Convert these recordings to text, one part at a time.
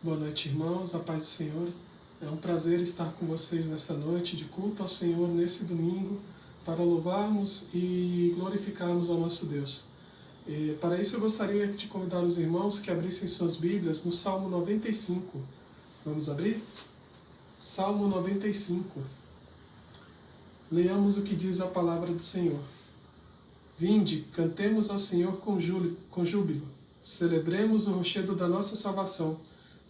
Boa noite, irmãos, a paz do Senhor. É um prazer estar com vocês nessa noite de culto ao Senhor, nesse domingo, para louvarmos e glorificarmos ao nosso Deus. Para isso eu gostaria de convidar os irmãos que abrissem suas Bíblias no Salmo 95. Vamos abrir? Salmo 95. Leamos o que diz a palavra do Senhor. Vinde, cantemos ao Senhor com júbilo, celebremos o rochedo da nossa salvação.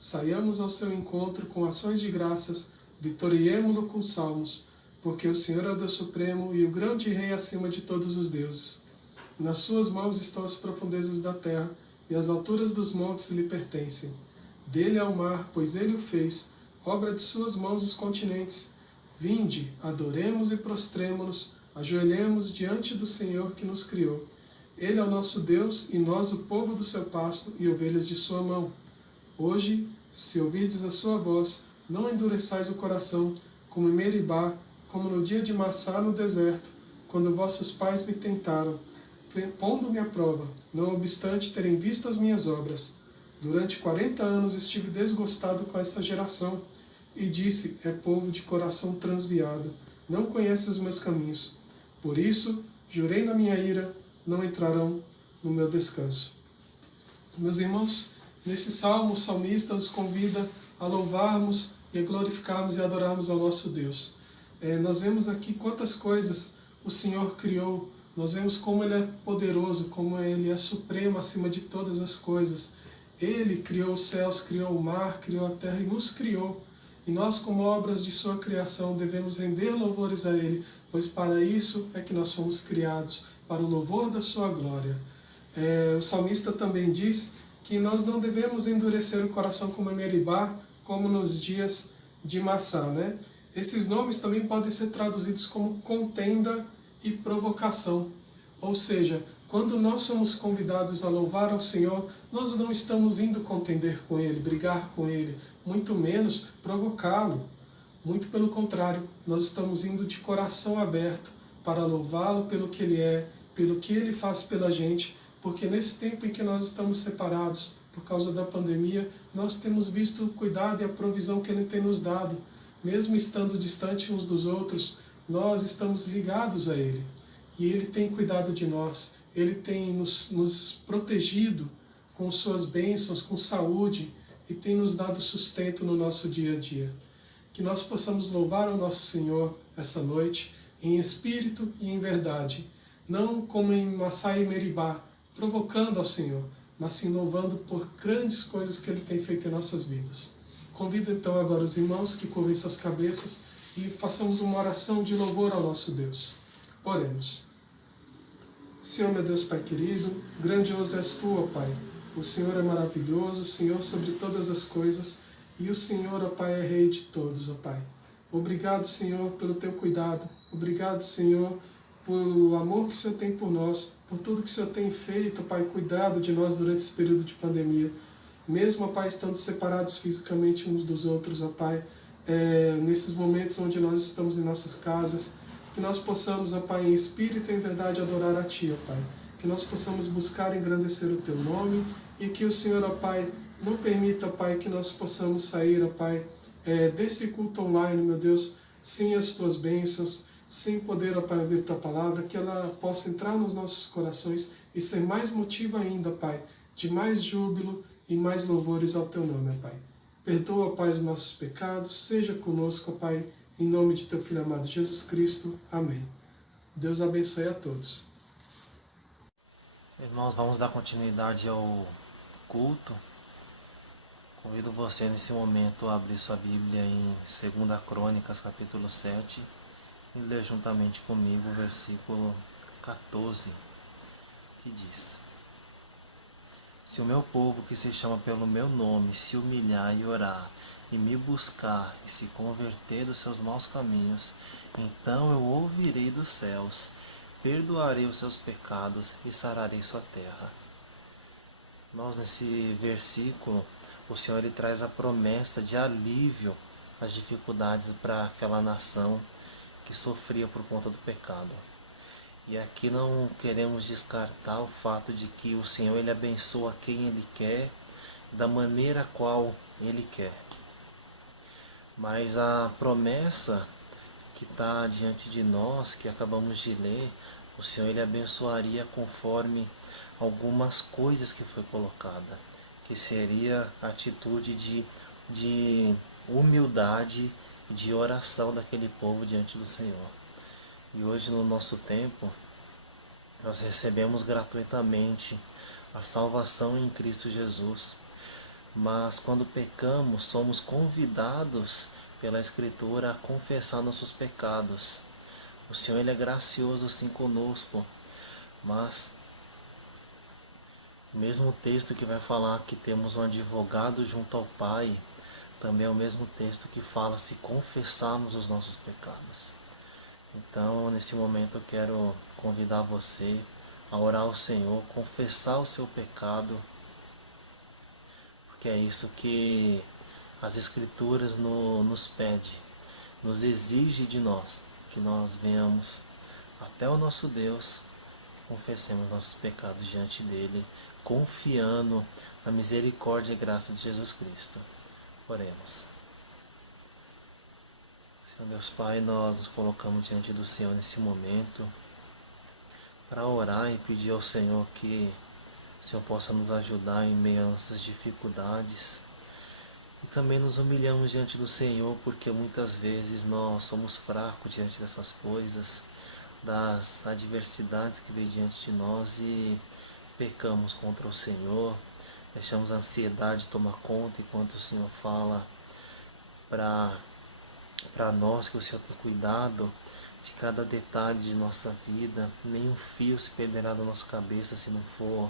Saiamos ao seu encontro com ações de graças, vitoriemo-lo com salmos, porque o Senhor é o Deus Supremo e o grande Rei acima de todos os deuses. Nas suas mãos estão as profundezas da terra, e as alturas dos montes lhe pertencem. Dele é o mar, pois ele o fez, obra de suas mãos os continentes. Vinde, adoremos e prostremo-nos, ajoelhemos diante do Senhor que nos criou. Ele é o nosso Deus e nós o povo do seu pasto e ovelhas de sua mão. Hoje, se ouvirdes a sua voz, não endureçais o coração, como em Meribá, como no dia de Massá no deserto, quando vossos pais me tentaram, pondo-me à prova, não obstante terem visto as minhas obras. Durante 40 anos estive desgostado com esta geração, e disse, é povo de coração transviado, não conhece os meus caminhos. Por isso, jurei na minha ira, não entrarão no meu descanso. Meus irmãos, nesse salmo, o salmista nos convida a louvarmos e a glorificarmos e adorarmos ao nosso Deus. Nós vemos aqui quantas coisas o Senhor criou, nós vemos como Ele é poderoso, como Ele é supremo acima de todas as coisas. Ele criou os céus, criou o mar, criou a terra e nos criou. E nós, como obras de sua criação, devemos render louvores a Ele, pois para isso é que nós fomos criados, para o louvor da sua glória. O salmista também diz que nós não devemos endurecer o coração como em Meribá, como nos dias de Massá, né? Esses nomes também podem ser traduzidos como contenda e provocação. Ou seja, quando nós somos convidados a louvar ao Senhor, nós não estamos indo contender com Ele, brigar com Ele, muito menos provocá-lo. Muito pelo contrário, nós estamos indo de coração aberto para louvá-lo pelo que Ele é, pelo que Ele faz pela gente, porque nesse tempo em que nós estamos separados por causa da pandemia, nós temos visto o cuidado e a provisão que Ele tem nos dado. Mesmo estando distante uns dos outros, nós estamos ligados a Ele. E Ele tem cuidado de nós, Ele tem nos protegido com suas bênçãos, com saúde, e tem nos dado sustento no nosso dia a dia. Que nós possamos louvar ao nosso Senhor essa noite, em espírito e em verdade, não como em Massá e Meribá, provocando ao Senhor, mas sim louvando por grandes coisas que Ele tem feito em nossas vidas. Convido então agora os irmãos que curvem suas cabeças e façamos uma oração de louvor ao nosso Deus. Oremos. Senhor, meu Deus Pai querido, grandioso és Tu, ó Pai. O Senhor é maravilhoso, o Senhor sobre todas as coisas, e o Senhor, ó Pai, é Rei de todos, ó Pai. Obrigado, Senhor, pelo Teu cuidado. Obrigado, Senhor, pelo amor que o Senhor tem por nós, por tudo que o Senhor tem feito, ó Pai, cuidado de nós durante esse período de pandemia. Mesmo, ó Pai, estando separados fisicamente uns dos outros, ó Pai, nesses momentos onde nós estamos em nossas casas, que nós possamos, ó Pai, em espírito e em verdade adorar a Ti, ó Pai. Que nós possamos buscar engrandecer o Teu nome e que o Senhor, ó Pai, não permita, ó Pai, que nós possamos sair, ó Pai, desse culto online, meu Deus, sem as Tuas bênçãos, sem poder, ó Pai, ouvir Tua palavra, que ela possa entrar nos nossos corações e ser mais motivo ainda, Pai, de mais júbilo e mais louvores ao Teu nome, ó Pai. Perdoa, ó Pai, os nossos pecados, seja conosco, ó Pai, em nome de Teu Filho amado Jesus Cristo. Amém. Deus abençoe a todos. Irmãos, vamos dar continuidade ao culto. Convido você nesse momento a abrir sua Bíblia em 2 Crônicas, capítulo 7, e ler juntamente comigo o versículo 14, que diz: Se o meu povo que se chama pelo meu nome se humilhar e orar, e me buscar e se converter dos seus maus caminhos, então eu ouvirei dos céus, perdoarei os seus pecados e sararei sua terra. Nós, nesse versículo, o Senhor ele traz a promessa de alívio às dificuldades para aquela nação que sofria por conta do pecado. E aqui não queremos descartar o fato de que o Senhor ele abençoa quem Ele quer, da maneira a qual Ele quer. Mas a promessa que está diante de nós, que acabamos de ler, o Senhor ele abençoaria conforme algumas coisas que foi colocada, que seria a atitude de humildade, de oração daquele povo diante do Senhor. E hoje no nosso tempo, nós recebemos gratuitamente a salvação em Cristo Jesus. Mas quando pecamos, somos convidados pela Escritura a confessar nossos pecados. O Senhor ele é gracioso assim conosco, mas o mesmo texto que vai falar que temos um advogado junto ao Pai, também é o mesmo texto que fala se confessarmos os nossos pecados. Então, nesse momento eu quero convidar você a orar ao Senhor, confessar o seu pecado, porque é isso que as Escrituras nos pede, nos exige de nós, que nós venhamos até o nosso Deus, confessemos nossos pecados diante dele, confiando na misericórdia e graça de Jesus Cristo. Oremos. Senhor Deus Pai, nós nos colocamos diante do Senhor nesse momento para orar e pedir ao Senhor que o Senhor possa nos ajudar em meio a nossas dificuldades. E também nos humilhamos diante do Senhor, porque muitas vezes nós somos fracos diante dessas coisas, das adversidades que vem diante de nós e pecamos contra o Senhor, deixamos a ansiedade tomar conta enquanto o Senhor fala para nós que o Senhor tem cuidado de cada detalhe de nossa vida, nenhum fio se perderá da nossa cabeça se não for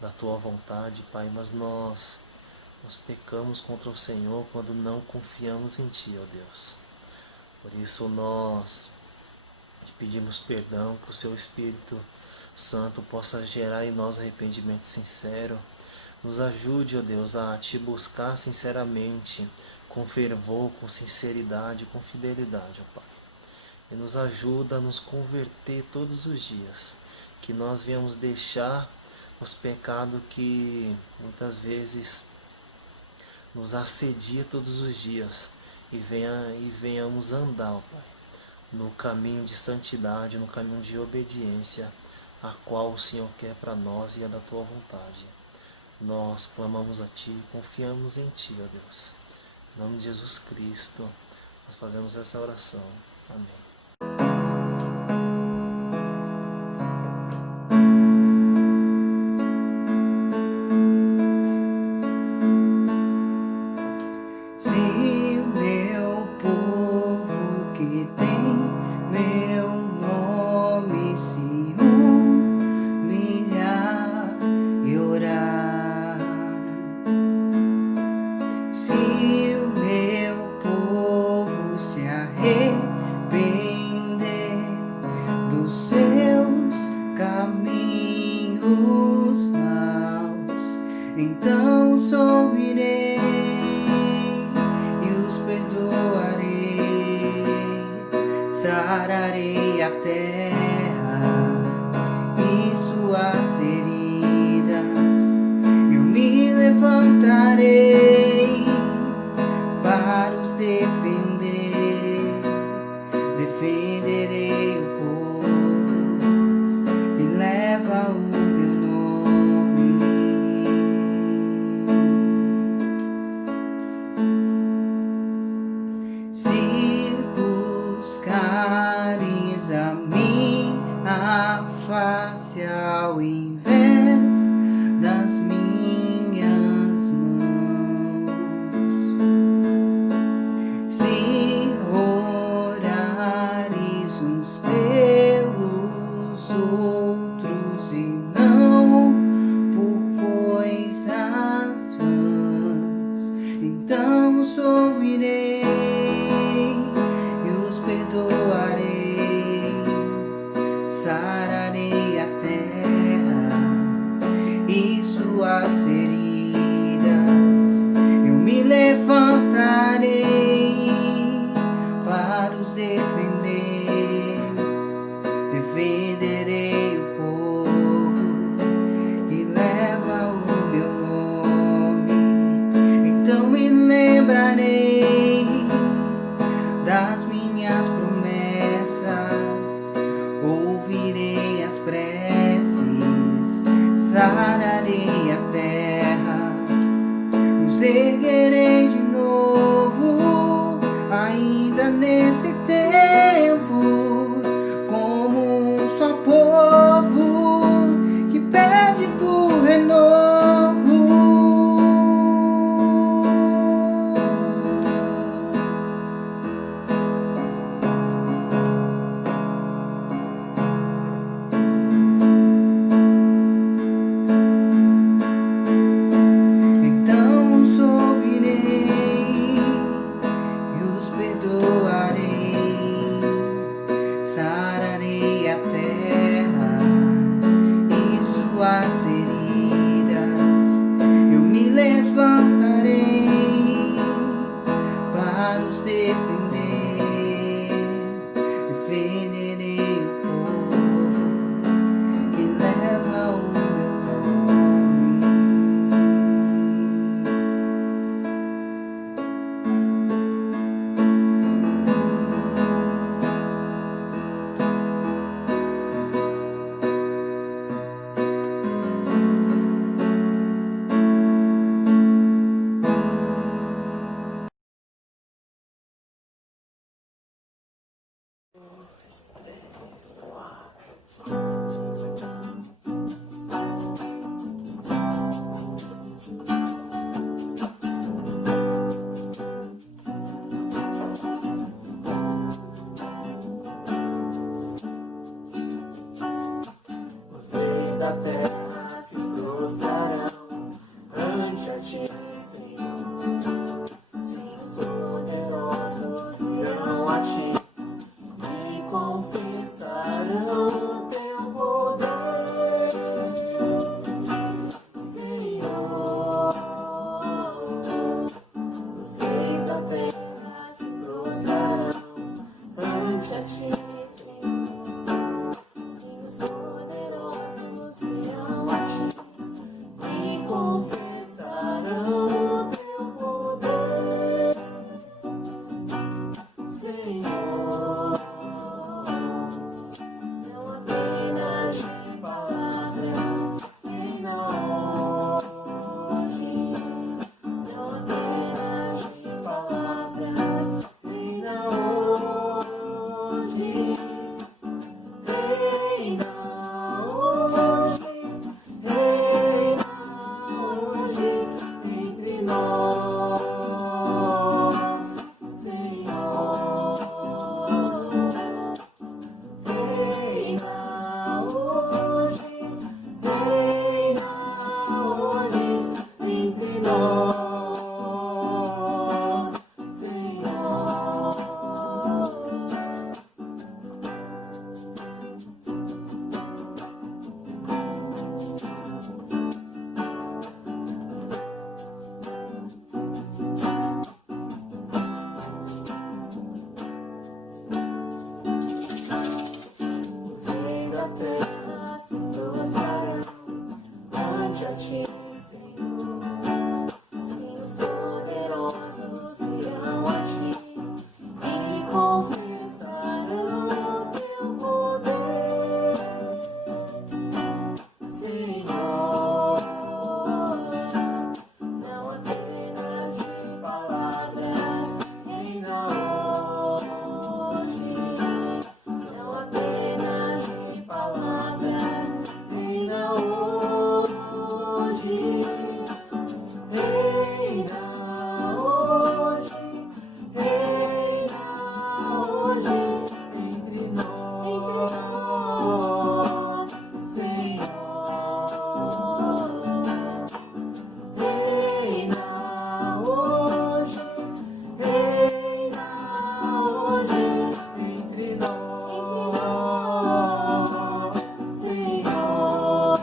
da Tua vontade, Pai, mas nós pecamos contra o Senhor quando não confiamos em Ti, ó Deus. Por isso nós te pedimos perdão, que o Seu Espírito Santo possa gerar em nós arrependimento sincero. Nos ajude, ó Deus, a Te buscar sinceramente, com fervor, com sinceridade, com fidelidade, ó Pai. E nos ajuda a nos converter todos os dias, que nós venhamos deixar os pecados que muitas vezes nos assedia todos os dias e venhamos andar, ó Pai, no caminho de santidade, no caminho de obediência, a qual o Senhor quer para nós e é da Tua vontade. Nós clamamos a Ti, confiamos em Ti, ó Deus. Em nome de Jesus Cristo, nós fazemos essa oração. Amém. Se o meu povo que tem meu nome se humilhar e orar, se o meu povo se arrepender dos seus caminhos maus, então os ouvirei e os perdoarei, sararei a terra e suas feridas, eu me levantarei para os defender, defenderei o povo e leva o meu nome. Se buscares a minha face ao invés das minhas mãos, se orares uns pelos outros e não por coisas vãs, então os ouvirei e os perdoarei, sararei a terra da terra se prostrarão ante a ti, Senhor. Sim, os poderosos virão a ti e confessarão o teu poder, Senhor. Os reis da terra se prostrarão ante a ti, Senhor. Sim, os poderosos virão a ti e confessarão o teu poder, Senhor. Não apenas de palavras, nem na hoje. Não apenas de palavras, nem na hoje. Reina hoje, reina hoje entre nós, Senhor. Reina hoje entre nós, Senhor. Os reis da terra se prostrarão ante a ti, Senhor. Sim, os poderosos virão a ti e confessarão o teu poder, Senhor. Não apenas de palavras, nem na hoje. Não apenas de palavras, nem na hoje. Reina hoje entre nós, Senhor. Reina hoje entre nós, Senhor.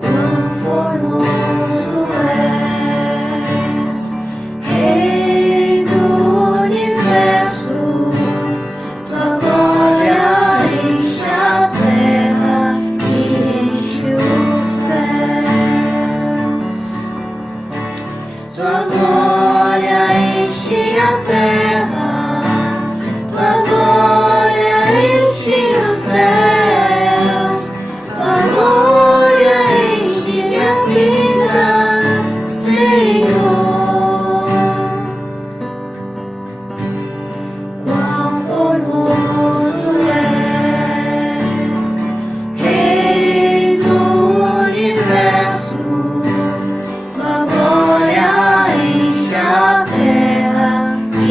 Quão formoso és, Rei do universo, tua glória enche a terra e enche os céus. Tua glória enche a terra, tua glória enche os céus, tua glória enche minha vida, Senhor. Quão formoso és, Rei do universo, tua glória enche a terra e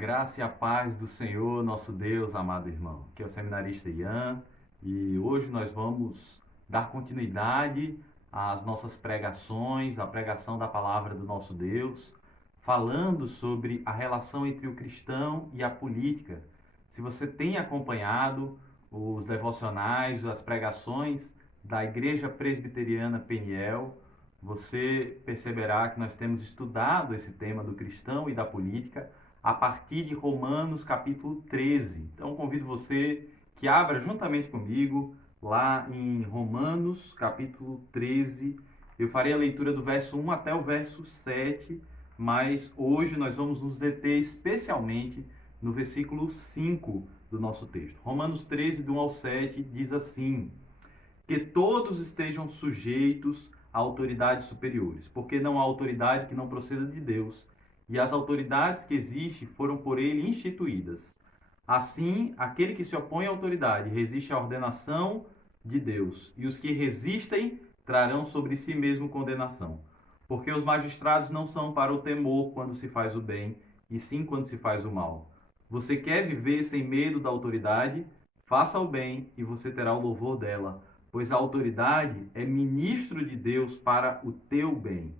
graça e a paz do Senhor, nosso Deus, amado irmão. Aqui é o seminarista Ian e hoje nós vamos dar continuidade às nossas pregações, à pregação da palavra do nosso Deus, falando sobre a relação entre o cristão e a política. Se você tem acompanhado os devocionais, as pregações da Igreja Presbiteriana Peniel, você perceberá que nós temos estudado esse tema do cristão e da política a partir de Romanos capítulo 13. Então convido você que abra juntamente comigo lá em Romanos capítulo 13. Eu farei a leitura do verso 1 até o verso 7, mas hoje nós vamos nos deter especialmente no versículo 5 do nosso texto. Romanos 13, do 1 ao 7, diz assim: que todos estejam sujeitos a autoridades superiores, porque não há autoridade que não proceda de Deus, e as autoridades que existem foram por ele instituídas. Assim, aquele que se opõe à autoridade resiste à ordenação de Deus, e os que resistem trarão sobre si mesmo condenação. Porque os magistrados não são para o temor quando se faz o bem, e sim quando se faz o mal. Você quer viver sem medo da autoridade? Faça o bem, e você terá o louvor dela, pois a autoridade é ministro de Deus para o teu bem.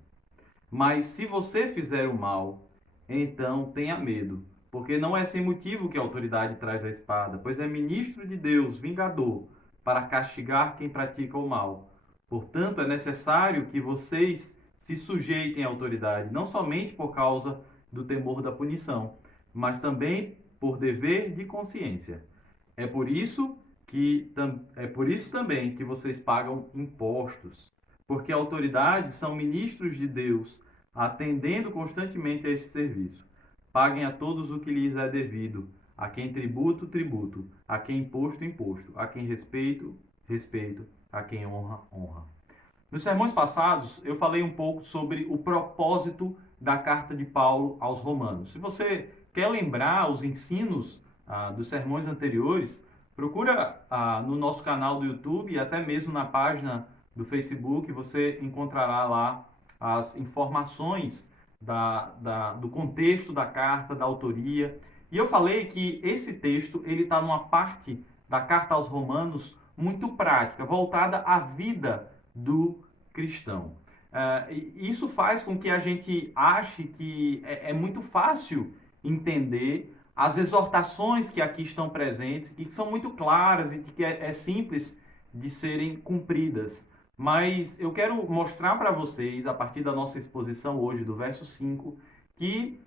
Mas se você fizer o mal, então tenha medo, porque não é sem motivo que a autoridade traz a espada, pois é ministro de Deus, vingador, para castigar quem pratica o mal. Portanto, é necessário que vocês se sujeitem à autoridade, não somente por causa do temor da punição, mas também por dever de consciência. É por isso também que vocês pagam impostos, porque autoridades são ministros de Deus, atendendo constantemente a este serviço. Paguem a todos o que lhes é devido, a quem tributo, tributo, a quem imposto, imposto, a quem respeito, respeito, a quem honra, honra. Nos sermões passados, eu falei um pouco sobre o propósito da carta de Paulo aos Romanos. Se você quer lembrar os ensinos dos sermões anteriores, procura no nosso canal do YouTube e até mesmo na página do Facebook, você encontrará lá as informações do contexto da carta, da autoria. E eu falei que esse texto ele está numa parte da carta aos Romanos muito prática, voltada à vida do cristão. Isso faz com que a gente ache que é muito fácil entender as exortações que aqui estão presentes, que são muito claras e que é simples de serem cumpridas. Mas eu quero mostrar para vocês, a partir da nossa exposição hoje, do verso 5, que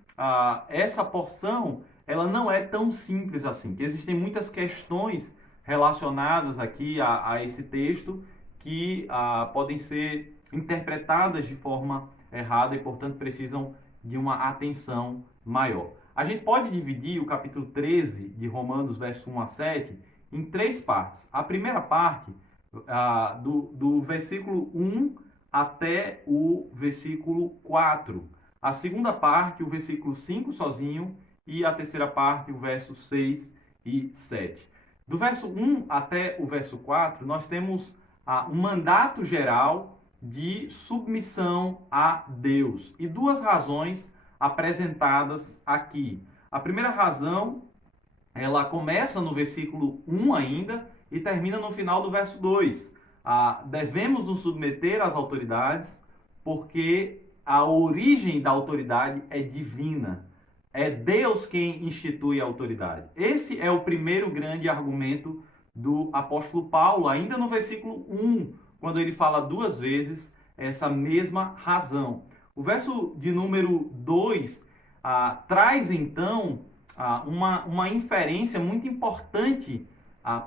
essa porção ela não é tão simples assim, que existem muitas questões relacionadas aqui a esse texto que podem ser interpretadas de forma errada e, portanto, precisam de uma atenção maior. A gente pode dividir o capítulo 13 de Romanos, verso 1 a 7, em três partes. A primeira parte, do versículo 1 até o versículo 4. A segunda parte, o versículo 5 sozinho. E a terceira parte, o verso 6 e 7. Do verso 1 até o verso 4, nós temos um mandato geral de submissão a Deus. E duas razões apresentadas aqui. A primeira razão, ela começa no versículo 1 ainda e termina no final do verso 2. Devemos nos submeter às autoridades porque a origem da autoridade é divina. É Deus quem institui a autoridade. Esse é o primeiro grande argumento do apóstolo Paulo, ainda no versículo 1, quando ele fala duas vezes essa mesma razão. O verso de número 2 traz, então, uma inferência muito importante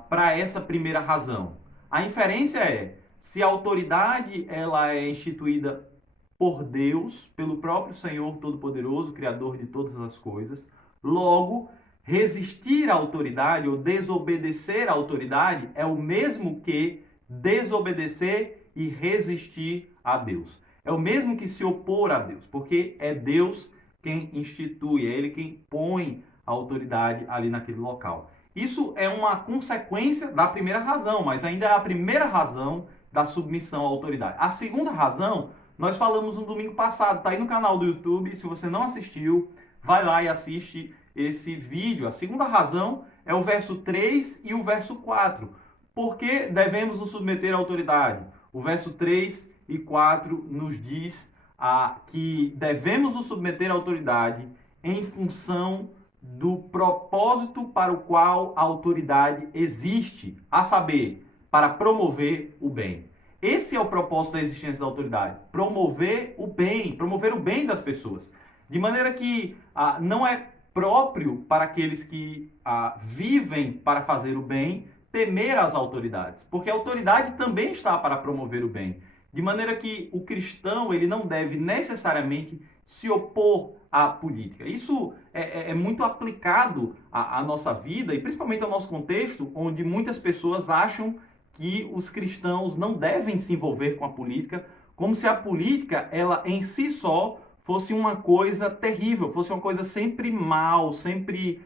para essa primeira razão. A inferência é, se a autoridade ela é instituída por Deus, pelo próprio Senhor Todo-Poderoso, Criador de todas as coisas, logo, resistir à autoridade ou desobedecer à autoridade é o mesmo que desobedecer e resistir a Deus. É o mesmo que se opor a Deus, porque é Deus quem institui, é Ele quem põe a autoridade ali naquele local. Isso é uma consequência da primeira razão, mas ainda é a primeira razão da submissão à autoridade. A segunda razão, nós falamos no domingo passado, está aí no canal do YouTube, se você não assistiu, vai lá e assiste esse vídeo. A segunda razão é o verso 3 e o verso 4. Por que devemos nos submeter à autoridade? O verso 3 e 4 nos diz que devemos nos submeter à autoridade em função do propósito para o qual a autoridade existe, a saber, para promover o bem. Esse é o propósito da existência da autoridade, promover o bem das pessoas. De maneira que não é próprio para aqueles que vivem para fazer o bem temer as autoridades, porque a autoridade também está para promover o bem. De maneira que o cristão ele não deve necessariamente se opor à política. Isso é muito aplicado à nossa vida e principalmente ao nosso contexto, onde muitas pessoas acham que os cristãos não devem se envolver com a política, como se a política, ela em si só, fosse uma coisa terrível, fosse uma coisa sempre mal, sempre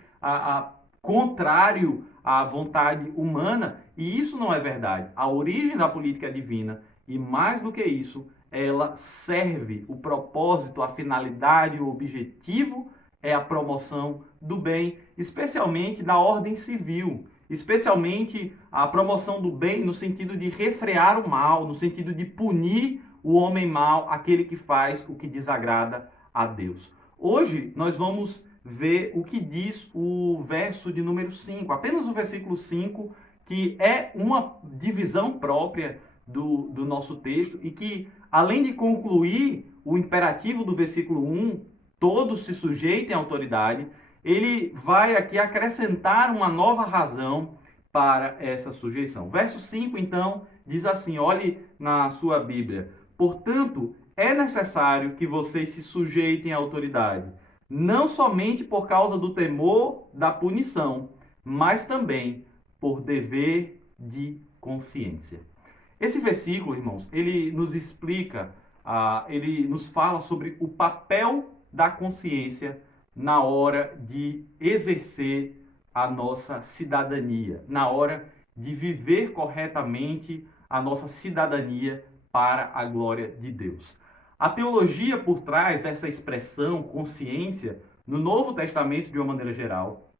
contrário à vontade humana, e isso não é verdade. A origem da política é divina, e mais do que isso, ela serve o propósito, a finalidade, o objetivo é a promoção do bem, especialmente da ordem civil, especialmente a promoção do bem no sentido de refrear o mal, no sentido de punir o homem mau, aquele que faz o que desagrada a Deus. Hoje nós vamos ver o que diz o verso de número 5, apenas o versículo 5, que é uma divisão própria do nosso texto e que, além de concluir o imperativo do versículo 1, todos se sujeitem à autoridade, ele vai aqui acrescentar uma nova razão para essa sujeição. Verso 5, então, diz assim, olhe na sua Bíblia: portanto, é necessário que vocês se sujeitem à autoridade, não somente por causa do temor da punição, mas também por dever de consciência. Esse versículo, irmãos, ele nos explica, ele nos fala sobre o papel da consciência na hora de exercer a nossa cidadania, na hora de viver corretamente a nossa cidadania para a glória de Deus. A teologia por trás dessa expressão consciência, no Novo Testamento de uma maneira geral,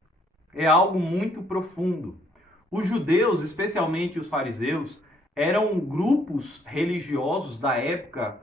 é algo muito profundo. Os judeus, especialmente os fariseus, eram grupos religiosos da época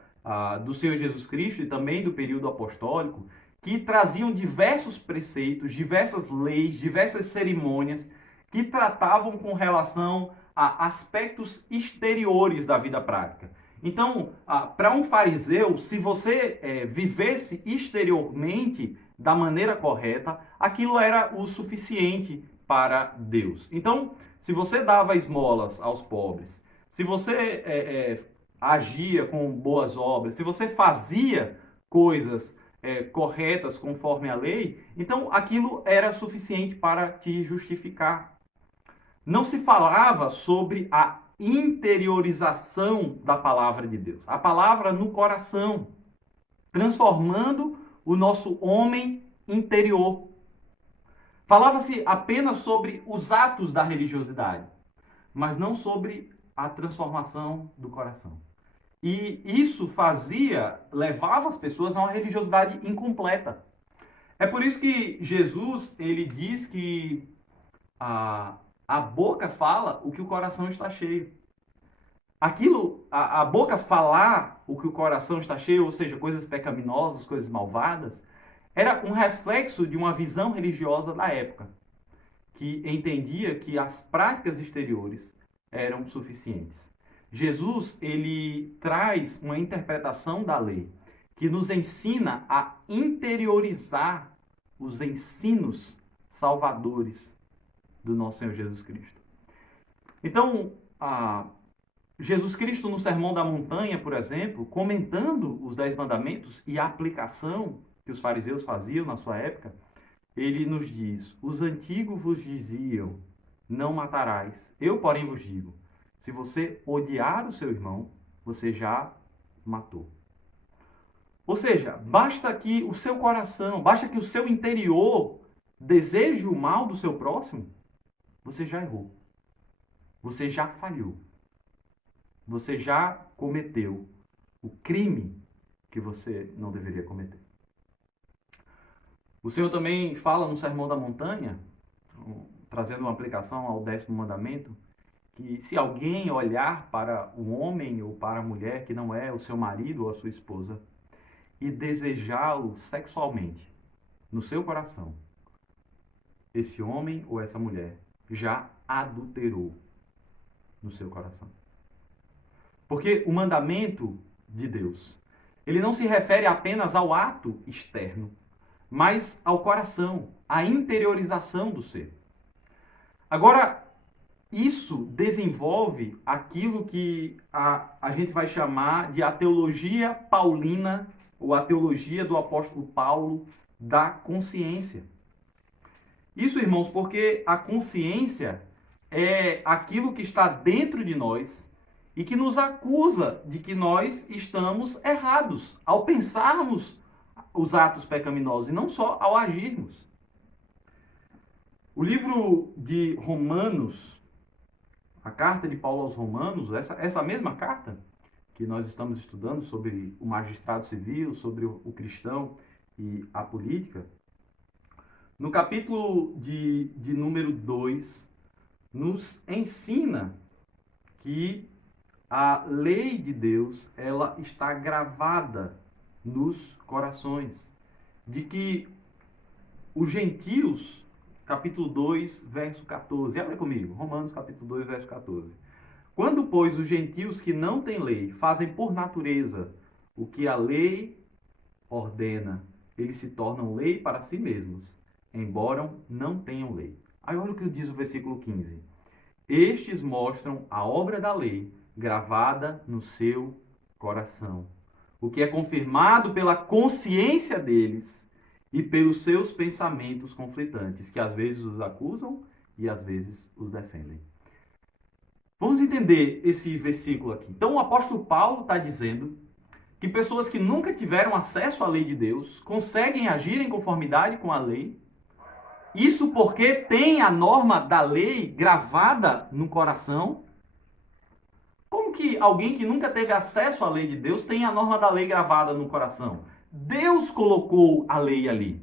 do Senhor Jesus Cristo e também do período apostólico, que traziam diversos preceitos, diversas leis, diversas cerimônias que tratavam com relação a aspectos exteriores da vida prática. Então, para um fariseu, se você vivesse exteriormente da maneira correta, aquilo era o suficiente para Deus. Então, se você dava esmolas aos pobres, se você agia com boas obras, se você fazia coisas corretas conforme a lei, então aquilo era suficiente para te justificar. Não se falava sobre a interiorização da palavra de Deus, a palavra no coração, transformando o nosso homem interior. Falava-se apenas sobre os atos da religiosidade, mas não sobre a transformação do coração. E isso levava as pessoas a uma religiosidade incompleta. É por isso que Jesus, ele diz que a boca fala o que o coração está cheio. A boca falar o que o coração está cheio, ou seja, coisas pecaminosas, coisas malvadas, era um reflexo de uma visão religiosa da época, que entendia que as práticas exteriores eram suficientes. Jesus, ele traz uma interpretação da lei que nos ensina a interiorizar os ensinos salvadores do nosso Senhor Jesus Cristo. Então, Jesus Cristo no Sermão da Montanha, por exemplo, comentando os 10 mandamentos e a aplicação que os fariseus faziam na sua época, ele nos diz: os antigos vos diziam, não matarás. Eu, porém, vos digo, se você odiar o seu irmão, você já matou. Ou seja, basta que o seu coração, basta que o seu interior deseje o mal do seu próximo, você já errou. Você já falhou. Você já cometeu o crime que você não deveria cometer. O Senhor também fala no Sermão da Montanha, trazendo uma aplicação ao 10º mandamento, que se alguém olhar para um homem ou para a mulher que não é o seu marido ou a sua esposa e desejá-lo sexualmente no seu coração, esse homem ou essa mulher já adulterou no seu coração. Porque o mandamento de Deus, ele não se refere apenas ao ato externo, mas ao coração, à interiorização do ser. Agora, isso desenvolve aquilo que a gente vai chamar de a teologia paulina, ou a teologia do apóstolo Paulo da consciência. Isso, irmãos, porque a consciência é aquilo que está dentro de nós e que nos acusa de que nós estamos errados ao pensarmos os atos pecaminosos e não só ao agirmos. O livro de Romanos, a carta de Paulo aos Romanos, essa mesma carta que nós estamos estudando sobre o magistrado civil, sobre o cristão e a política, no capítulo de número 2, nos ensina que a lei de Deus, ela está gravada nos corações, de que os gentios, capítulo 2, verso 14, olha comigo, Romanos capítulo 2, verso 14. Quando, pois, os gentios que não têm lei fazem por natureza o que a lei ordena, eles se tornam lei para si mesmos, embora não tenham lei. Aí olha o que diz o versículo 15. Estes mostram a obra da lei gravada no seu coração, o que é confirmado pela consciência deles e pelos seus pensamentos conflitantes, que às vezes os acusam e às vezes os defendem. Vamos entender esse versículo aqui. Então o apóstolo Paulo está dizendo que pessoas que nunca tiveram acesso à lei de Deus conseguem agir em conformidade com a lei. Isso porque tem a norma da lei gravada no coração. Como que alguém que nunca teve acesso à lei de Deus tem a norma da lei gravada no coração? Deus colocou a lei ali.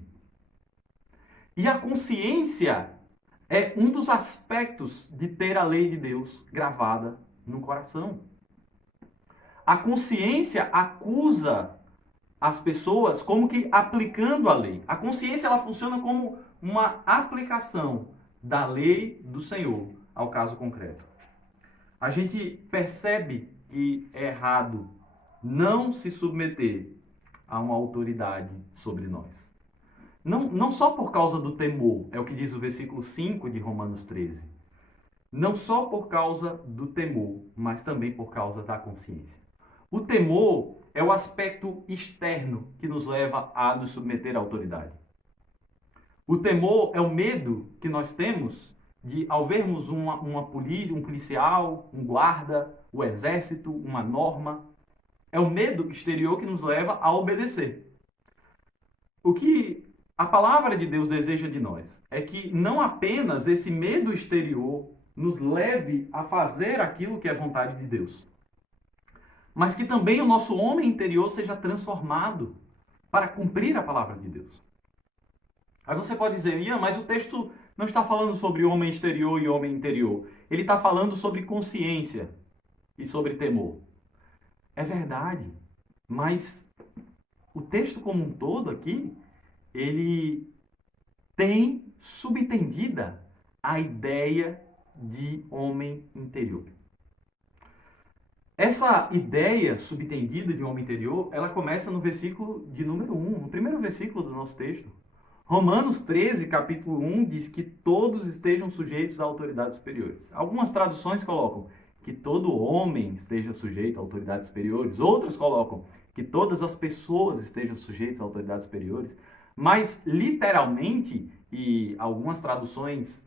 E a consciência é um dos aspectos de ter a lei de Deus gravada no coração. A consciência acusa as pessoas como que aplicando a lei. A consciência ela funciona como uma aplicação da lei do Senhor ao caso concreto. A gente percebe que é errado não se submeter a uma autoridade sobre nós. Não só por causa do temor, é o que diz o versículo 5 de Romanos 13. Não só por causa do temor, mas também por causa da consciência. O temor é o aspecto externo que nos leva a nos submeter à autoridade. O temor é o medo que nós temos de, ao vermos um policial, um guarda, o exército, uma norma, é o medo exterior que nos leva a obedecer. O que a palavra de Deus deseja de nós é que não apenas esse medo exterior nos leve a fazer aquilo que é vontade de Deus, mas que também o nosso homem interior seja transformado para cumprir a palavra de Deus. Aí você pode dizer, Ian, mas o texto não está falando sobre homem exterior e homem interior. Ele está falando sobre consciência e sobre temor. É verdade, mas o texto como um todo aqui, ele tem subentendida a ideia de homem interior. Essa ideia subentendida de homem interior, ela começa no versículo de número 1, no primeiro versículo do nosso texto. Romanos 13, capítulo 1, diz que todos estejam sujeitos a autoridades superiores. Algumas traduções colocam que todo homem esteja sujeito a autoridades superiores. Outras colocam que todas as pessoas estejam sujeitas a autoridades superiores. Mas, literalmente, e algumas traduções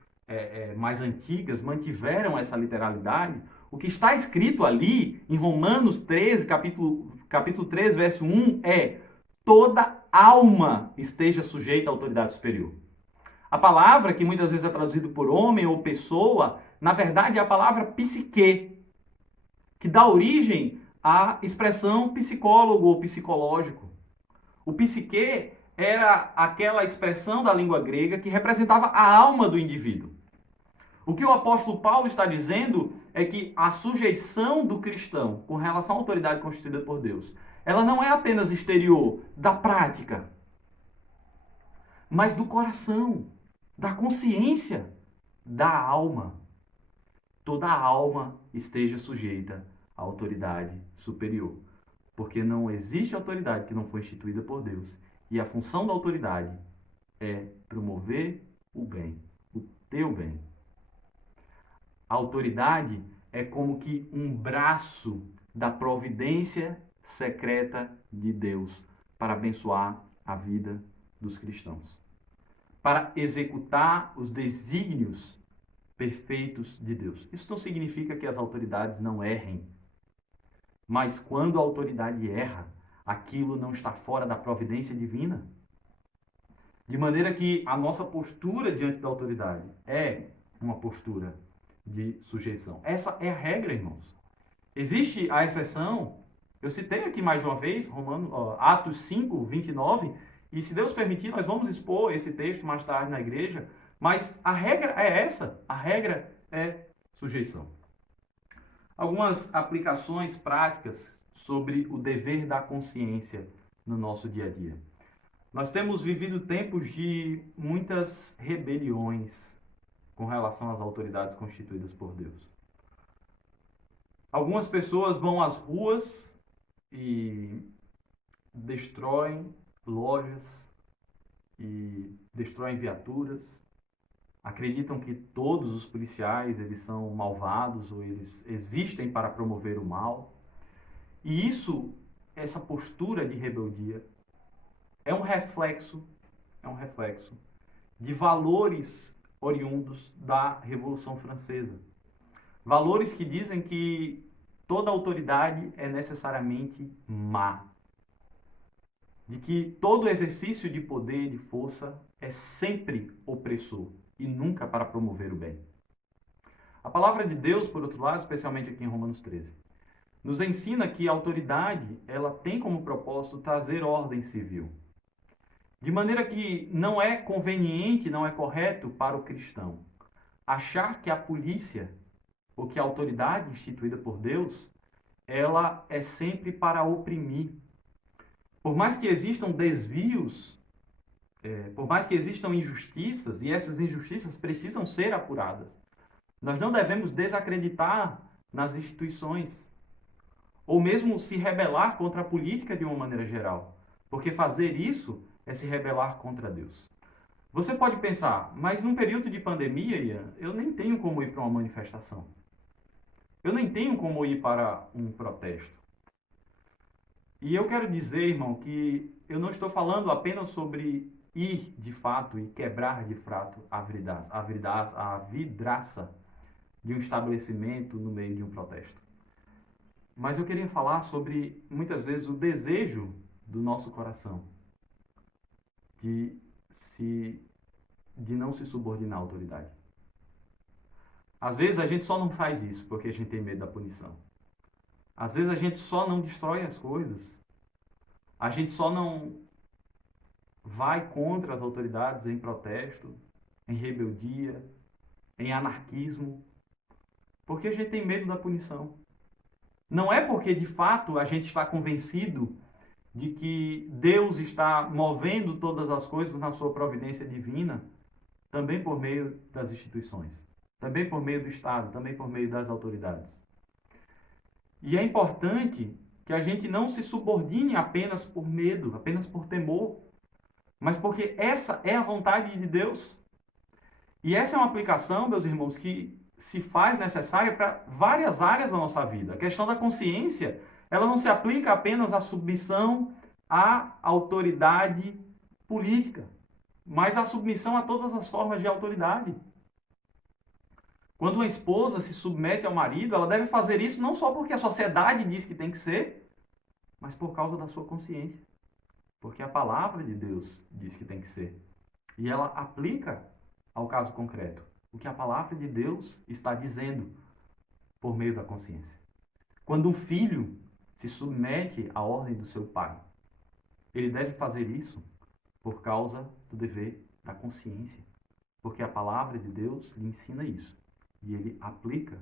mais antigas mantiveram essa literalidade, o que está escrito ali em Romanos 13, capítulo 3, verso 1, é toda alma esteja sujeita à autoridade superior. A palavra, que muitas vezes é traduzida por homem ou pessoa, na verdade é a palavra psique, que dá origem à expressão psicólogo ou psicológico. O psique era aquela expressão da língua grega que representava a alma do indivíduo. O que o apóstolo Paulo está dizendo é que a sujeição do cristão com relação à autoridade constituída por Deus, ela não é apenas exterior, da prática, mas do coração, da consciência, da alma. Toda a alma esteja sujeita à autoridade superior, porque não existe autoridade que não foi instituída por Deus, e a função da autoridade é promover o bem, o teu bem. A autoridade é como que um braço da providência secreta de Deus para abençoar a vida dos cristãos, para executar os desígnios perfeitos de Deus. Isso não significa que as autoridades não errem, mas quando a autoridade erra, aquilo não está fora da providência divina. De maneira que a nossa postura diante da autoridade é uma postura de sujeição. Essa é a regra, irmãos. Existe a exceção, eu citei aqui mais uma vez, Atos 5, 29, e se Deus permitir, nós vamos expor esse texto mais tarde na igreja, mas a regra é essa, a regra é sujeição. Algumas aplicações práticas sobre o dever da consciência no nosso dia a dia. Nós temos vivido tempos de muitas rebeliões com relação às autoridades constituídas por Deus. Algumas pessoas vão às ruas e destroem lojas e destroem viaturas. Acreditam que todos os policiais eles são malvados ou eles existem para promover o mal. E isso, essa postura de rebeldia, é um reflexo de valores oriundos da Revolução Francesa. Valores que dizem que toda autoridade é necessariamente má. De que todo exercício de poder e de força é sempre opressor e nunca para promover o bem. A palavra de Deus, por outro lado, especialmente aqui em Romanos 13, nos ensina que a autoridade ela tem como propósito trazer ordem civil. De maneira que não é conveniente, não é correto para o cristão achar que a polícia ou que a autoridade instituída por Deus, ela é sempre para oprimir. Por mais que existam desvios, por mais que existam injustiças, e essas injustiças precisam ser apuradas, nós não devemos desacreditar nas instituições, ou mesmo se rebelar contra a política de uma maneira geral, porque fazer isso é se rebelar contra Deus. Você pode pensar, mas num período de pandemia, Ian, eu nem tenho como ir para uma manifestação. Eu nem tenho como ir para um protesto. E eu quero dizer, irmão, que eu não estou falando apenas sobre ir de fato e quebrar de fato a vidraça de um estabelecimento no meio de um protesto. Mas eu queria falar sobre, muitas vezes, o desejo do nosso coração de não se subordinar à autoridade. Às vezes a gente só não faz isso porque a gente tem medo da punição. Às vezes a gente só não destrói as coisas. A gente só não vai contra as autoridades em protesto, em rebeldia, em anarquismo, porque a gente tem medo da punição. Não é porque de fato a gente está convencido de que Deus está movendo todas as coisas na sua providência divina, também por meio das instituições, também por meio do Estado, também por meio das autoridades. E é importante que a gente não se subordine apenas por medo, apenas por temor, mas porque essa é a vontade de Deus. E essa é uma aplicação, meus irmãos, que se faz necessária para várias áreas da nossa vida. A questão da consciência, ela não se aplica apenas à submissão à autoridade política, mas à submissão a todas as formas de autoridade. Quando uma esposa se submete ao marido, ela deve fazer isso não só porque a sociedade diz que tem que ser, mas por causa da sua consciência. Porque a palavra de Deus diz que tem que ser. E ela aplica ao caso concreto o que a palavra de Deus está dizendo por meio da consciência. Quando um filho se submete à ordem do seu pai, ele deve fazer isso Por causa do dever da consciência. Porque a palavra de Deus lhe ensina isso. E ele aplica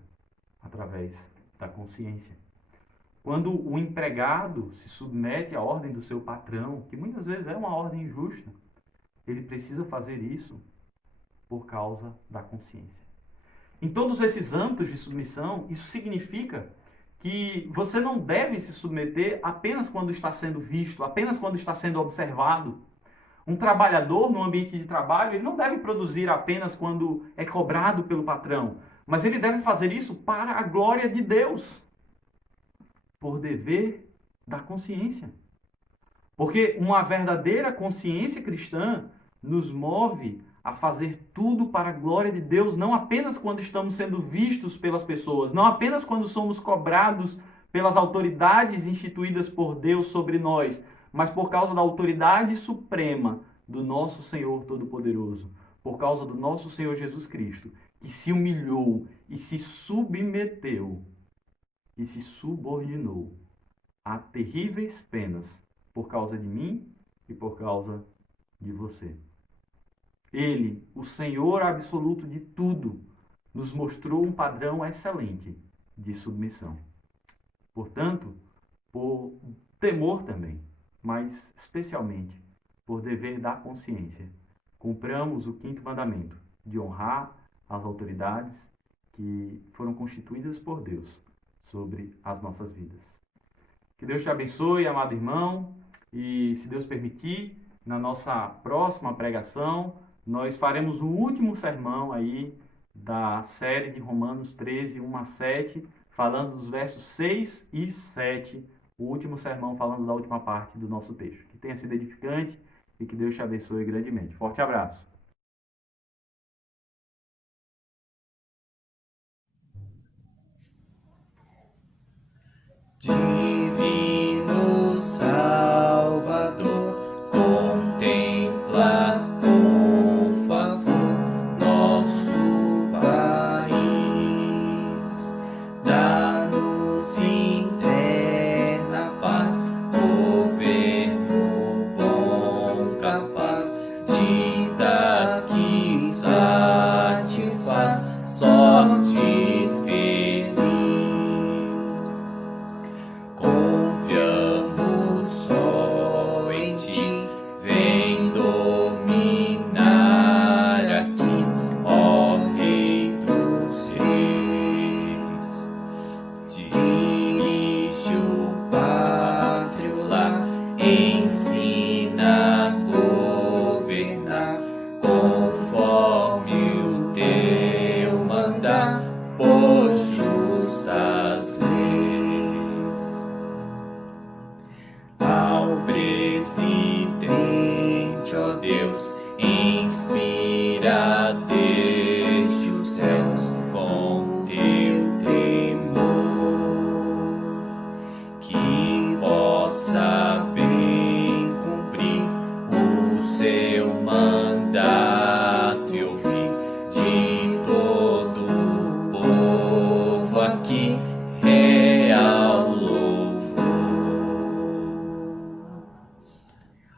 através da consciência. Quando o empregado se submete à ordem do seu patrão, que muitas vezes é uma ordem injusta, ele precisa fazer isso por causa da consciência. Em todos esses âmbitos de submissão, isso significa que você não deve se submeter apenas quando está sendo visto, apenas quando está sendo observado. Um trabalhador no ambiente de trabalho, ele não deve produzir apenas quando é cobrado pelo patrão, mas ele deve fazer isso para a glória de Deus, por dever da consciência. Porque uma verdadeira consciência cristã nos move a fazer tudo para a glória de Deus, não apenas quando estamos sendo vistos pelas pessoas, não apenas quando somos cobrados pelas autoridades instituídas por Deus sobre nós, mas por causa da autoridade suprema do nosso Senhor Todo-Poderoso, por causa do nosso Senhor Jesus Cristo, que se humilhou e se submeteu e se subordinou a terríveis penas por causa de mim e por causa de você. Ele, o Senhor absoluto de tudo, nos mostrou um padrão excelente de submissão. Portanto, por temor também, mas especialmente por dever da consciência, cumpramos o 5º mandamento de honrar as autoridades que foram constituídas por Deus sobre as nossas vidas. Que Deus te abençoe, amado irmão, e se Deus permitir, na nossa próxima pregação, nós faremos o último sermão aí da série de Romanos 13, 1 a 7, falando dos versos 6 e 7, o último sermão falando da última parte do nosso texto. Que tenha sido edificante e que Deus te abençoe grandemente. Forte abraço. Divino Salvador, contempla com favor nosso país, dá-nos interna paz, governo bom, capaz de daqui satisfaz, sorte feliz. Confiamos só em Ti, vem dominar aqui, ó Rei dos Reis. Dirige o pátrio lar, ensina a governar, conforme o Teu mandar, por justas leis. Ao presidente, ó Deus, inspira desde os céus com teu temor, que possa bem cumprir o seu mandato e ouvir de todo o povo aqui real louvor.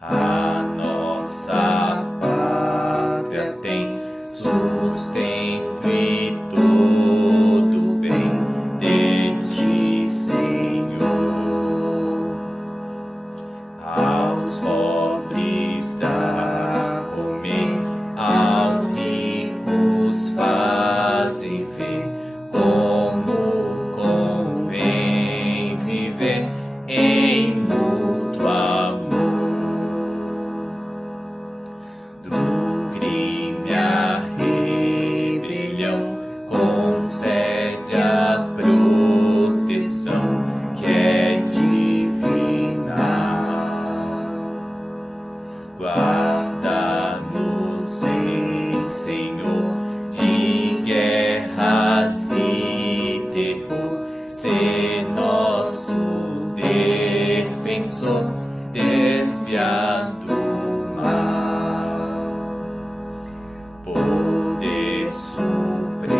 A nossa pátria tem sustento e todo bem de Ti, Senhor. Aos pobres dá comer, aos ricos fazem ver como convém viver em mútuo amor. Do crime à rebelião, concede a proteção que é divina. Guarda-nos, vem, Senhor, de guerras e terror, sê nosso defensor, desvia do mal. Poder supremo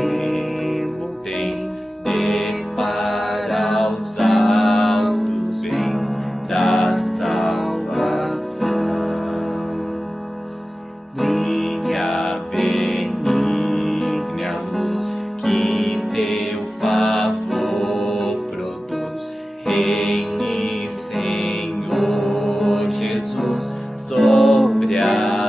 tem, depara os altos bens da salvação. própria